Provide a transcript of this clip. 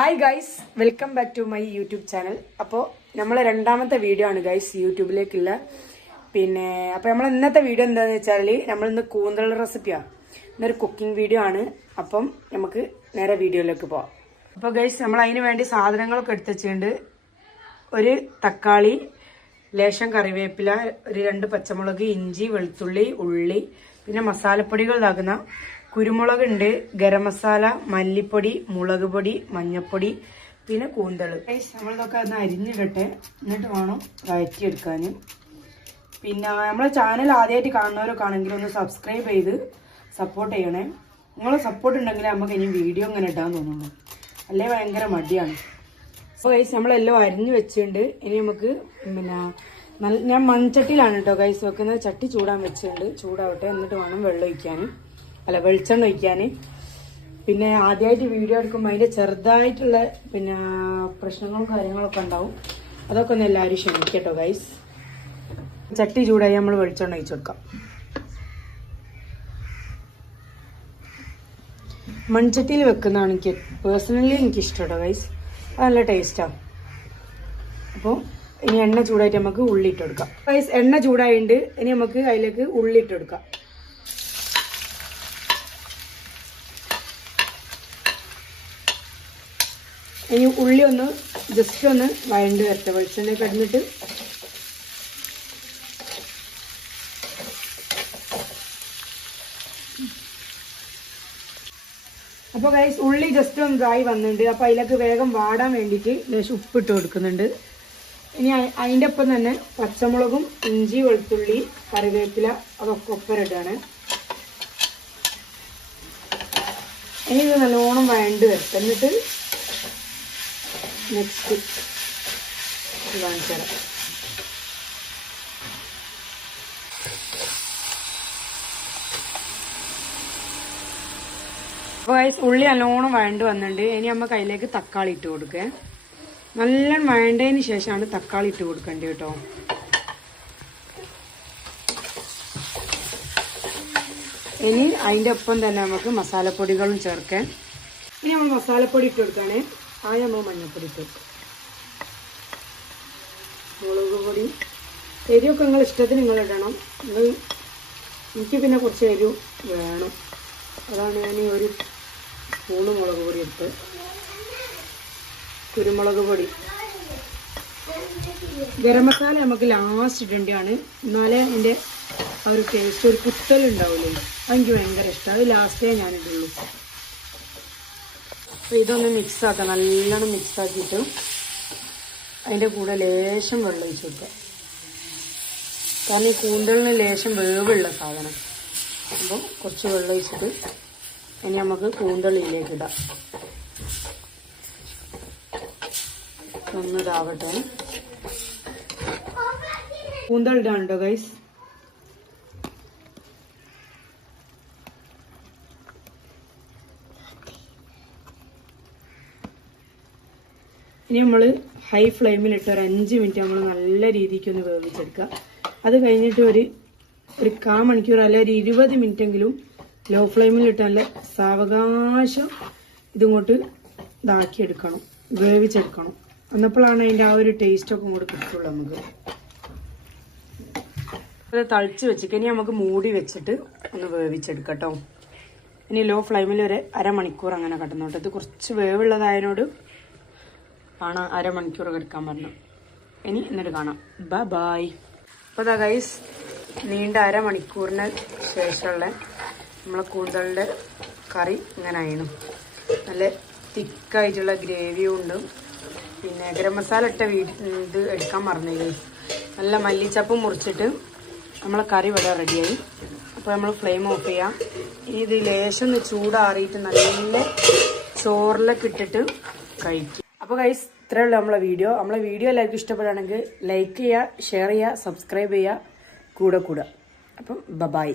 Hi guys, welcome back to my YouTube channel. അപ്പോൾ നമ്മൾ രണ്ടാമത്തെ വീഡിയോ ആണ് ഗൈസ് യൂട്യൂബിലേക്കുള്ള. അപ്പോൾ നമ്മൾ ഇന്നത്തെ വീഡിയോ എന്താണെന്ന് വെച്ചാൽ നമ്മളിന്ന് കൂന്തൽ റെസിപ്പിയാണ്. ഇന്നൊരു കുക്കിംഗ് വീഡിയോ ആണ്. അപ്പം നമുക്ക് നേരെ വീഡിയോയിലേക്ക് പോവാം. അപ്പോൾ ഗൈസ്, നമ്മൾ അതിന് വേണ്ടി സാധനങ്ങളൊക്കെ എടുത്ത് വെച്ചിട്ടുണ്ട്. ഒരു തക്കാളി, ലേശം കറിവേപ്പില, ഒരു 2 പച്ചമുളക്, ഇഞ്ചി, വെളുത്തുള്ളി, ഉള്ളി, പിന്നെ മസാലപ്പൊടികൾ ഇതാക്കുന്ന കുരുമുളക് ഉണ്ട്, ഗരം മസാല, മല്ലിപ്പൊടി, മുളക് പൊടി, മഞ്ഞപ്പൊടി, പിന്നെ കൂന്തൾ. നമ്മളിതൊക്കെ ഒന്ന് അരിഞ്ഞിടട്ടെ, എന്നിട്ട് വേണം വഴറ്റിയെടുക്കാൻ. പിന്നെ നമ്മളെ ചാനൽ ആദ്യമായിട്ട് കാണുന്നവരൊക്കെ ആണെങ്കിൽ ഒന്ന് സബ്സ്ക്രൈബ് ചെയ്ത് സപ്പോർട്ട് ചെയ്യണേ. നിങ്ങളെ സപ്പോർട്ട് ഉണ്ടെങ്കിൽ നമുക്ക് ഇനി വീഡിയോ ഇങ്ങനെ ഇടാൻ തോന്നുന്നു, അല്ലേ ഭയങ്കര മടിയാണ്. അപ്പോൾ ഗൈസ്, നമ്മളെല്ലാം അരിഞ്ഞ് വെച്ചിട്ടുണ്ട്. ഇനി നമുക്ക് ഞാൻ മൺചട്ടിയിലാണ് കേട്ടോ ഗൈസ് വെക്കുന്നത്. ചട്ടി ചൂടാൻ വെച്ചിട്ടുണ്ട്, ചൂടാവട്ടെ. എന്നിട്ട് വേണം വെളിച്ചെണ്ണ ഒഴിക്കാൻ. പിന്നെ ആദ്യമായിട്ട് വീഡിയോ എടുക്കുമ്പോൾ അതിൻ്റെ ചെറുതായിട്ടുള്ള പ്രശ്നങ്ങളും കാര്യങ്ങളൊക്കെ ഉണ്ടാവും. അതൊക്കെ ഒന്ന് എല്ലാവരും ക്ഷമിക്കട്ടോ ഗൈസ്. ചട്ടി ചൂടായി നമ്മൾ വെളിച്ചെണ്ണ ഒഴിച്ചു കൊടുക്കാം. മൺചട്ടിയിൽ വെക്കുന്നതാണ് എനിക്ക് പേഴ്സണലി എനിക്കിഷ്ടം കേട്ടോ ഗൈസ്. അത് നല്ല ടേസ്റ്റാണ്. അപ്പോൾ ഇനി എണ്ണ ചൂടായിട്ട് നമുക്ക് ഉള്ളി ഇട്ട് കൊടുക്കാം. ഗൈസ്, എണ്ണ ചൂടായിട്ടുണ്ട്. ഇനി നമുക്ക് അതിലേക്ക് ഉള്ളി ഇട്ട് കൊടുക്കാം. ഇനി ഉള്ളി ഒന്ന് ജസ്റ്റ് ഒന്ന് വഴണ്ട് വരട്ടെ. വെളിച്ചെണ്ണ കിടന്നിട്ട് അപ്പോൾ ഗൈസ്, ഉള്ളി ജസ്റ്റ് ഒന്ന് ഇതായി വന്നിട്ടുണ്ട്. അപ്പോൾ അതിലേക്ക് വേഗം വാടാൻ വേണ്ടിയിട്ട് ലേശം ഉപ്പിട്ട് കൊടുക്കുന്നുണ്ട്. ഇനി അതിൻ്റെ ഒപ്പം തന്നെ പച്ചമുളകും, ഇഞ്ചി, വെളുത്തുള്ളി, കറിവേപ്പില അതൊക്കെ ഒപ്പരിട്ടാണ്. ഇനി ഇത് നല്ലോണം വഴണ്ട് വരട്ടെ. എന്നിട്ട് നെക്സ്റ്റ് കാണിച്ചു തരാം. അപ്പോൾ ഗൈസ്, ഉള്ളി നല്ലോണം വഴണ്ട് വന്നിട്ടുണ്ട്. ഇനി നമുക്ക് അതിലേക്ക് തക്കാളി ഇട്ട് കൊടുക്കുക. നല്ല വഴണ്ടതിന് ശേഷമാണ് തക്കാളി ഇട്ട് കൊടുക്കേണ്ടത് കേട്ടോ. ഇനി അതിൻ്റെ ഒപ്പം തന്നെ നമുക്ക് മസാലപ്പൊടികളും ചേർക്കാം. ഇനി നമ്മൾ മസാലപ്പൊടി ഇട്ട് കൊടുക്കുകയാണ്. ആദ്യം നമ്മൾ മഞ്ഞൾപ്പൊടി ഇട്ട് കൊടുക്കും, മുളക് പൊടി, എരിവൊക്കെ നിങ്ങൾ ഇഷ്ടത്തിന് നിങ്ങൾ ഇടണം. എനിക്ക് പിന്നെ കുറച്ച് എരിവ് വേണം, അതാണ് ഞാൻ ഒരു സ്പൂണ് മുളക് പൊടി ഇട്ട്. കുരുമുളക് പൊടി, ഗരം മസാല നമുക്ക് ലാസ്റ്റ് ഇടേണ്ടതാണ്, എന്നാലേ അതിൻ്റെ ആ ഒരു ടേസ്റ്റ്, ഒരു കുത്തലുണ്ടാവില്ലല്ലോ. അതെനിക്ക് ഭയങ്കര ഇഷ്ടം. അത് ലാസ്റ്റേ ഞാനിട്ടുള്ളൂ. അപ്പോൾ ഇതൊന്ന് മിക്സാക്കാം. നല്ലോണം മിക്സാക്കിയിട്ട് അതിൻ്റെ കൂടെ ലേശം വെള്ളം ഒഴിച്ച് കൊടുക്കുക. കാരണം ഈ കൂന്തലിന് ലേശം വേവുള്ള സാധനം. അപ്പോൾ കുറച്ച് വെള്ളം ഒഴിച്ചിട്ട് ഇനി നമുക്ക് കൂന്തളിയിലേക്ക് ഇടാം. ഒന്ന് ഇതാവട്ടെ. കൂന്തൽ ഇടാനുണ്ടോ ഗൈസ്? ഇനി നമ്മൾ ഹൈ ഫ്ലെയിമിലിട്ട് ഒരു 5 മിനിറ്റ് നമ്മൾ നല്ല രീതിക്ക് ഒന്ന് വേവിച്ചെടുക്കുക. അത് കഴിഞ്ഞിട്ട് ഒരു 1/4 മണിക്കൂർ അല്ല ഒരു 20 മിനിറ്റെങ്കിലും ലോ ഫ്ലെയിമിലിട്ട് നല്ല സാവകാശം ഇതിങ്ങോട്ട് ഇതാക്കിയെടുക്കണം, വേവിച്ചെടുക്കണം. എന്നപ്പോഴാണ് അതിൻ്റെ ആ ഒരു ടേസ്റ്റൊക്കെ ഇങ്ങോട്ട് കിട്ടുള്ളൂ നമുക്ക്. അത് തളിച്ച് വെച്ചിട്ട് ഇനി നമുക്ക് മൂടി വെച്ചിട്ട് ഒന്ന് വേവിച്ചെടുക്കാം കേട്ടോ. ഇനി ലോ ഫ്ലെയിമിൽ ഒരു 1/2 മണിക്കൂർ അങ്ങനെ കിടന്നോട്ടെ. ഇത് കുറച്ച് വേവുള്ളതായതിനോട് ആണ് 1/2 മണിക്കൂർ എടുക്കാൻ പറഞ്ഞു. ഇനി എന്നിട്ട് കാണാം. ബൈ. അപ്പോൾ അതാ ഗൈസ്, നീണ്ട 1/2 മണിക്കൂറിന് ശേഷമുള്ള നമ്മളെ കൂന്തലിൻ്റെ കറി ഇങ്ങനെ ആയിരുന്നു. നല്ല തിക്കായിട്ടുള്ള ഗ്രേവിയും ഉണ്ട്. പിന്നെ ഗരം മസാല ഇട്ട ഇത് എടുക്കാൻ മറന്നു ഗൈസ്. നല്ല മല്ലിച്ചപ്പ് മുറിച്ചിട്ട് നമ്മളെ കറി ഇവിടെ റെഡിയായി. അപ്പോൾ നമ്മൾ ഫ്ലെയിം ഓഫ് ചെയ്യാം. ഇനി ഇത് ലേശം ഒന്ന് ചൂടാറിയിട്ട് നല്ല ചോറിലൊക്കെ ഇട്ടിട്ട് കഴിക്കും. അപ്പോൾ ഗൈസ്, ഇത്രയേ ഉള്ളൂ നമ്മളെ വീഡിയോ. എല്ലാവർക്കും ഇഷ്ടപ്പെടുകയാണെങ്കിൽ ലൈക്ക് ചെയ്യുക, ഷെയർ ചെയ്യുക, സബ്സ്ക്രൈബ് ചെയ്യുക, കൂടെ. അപ്പം ബൈ.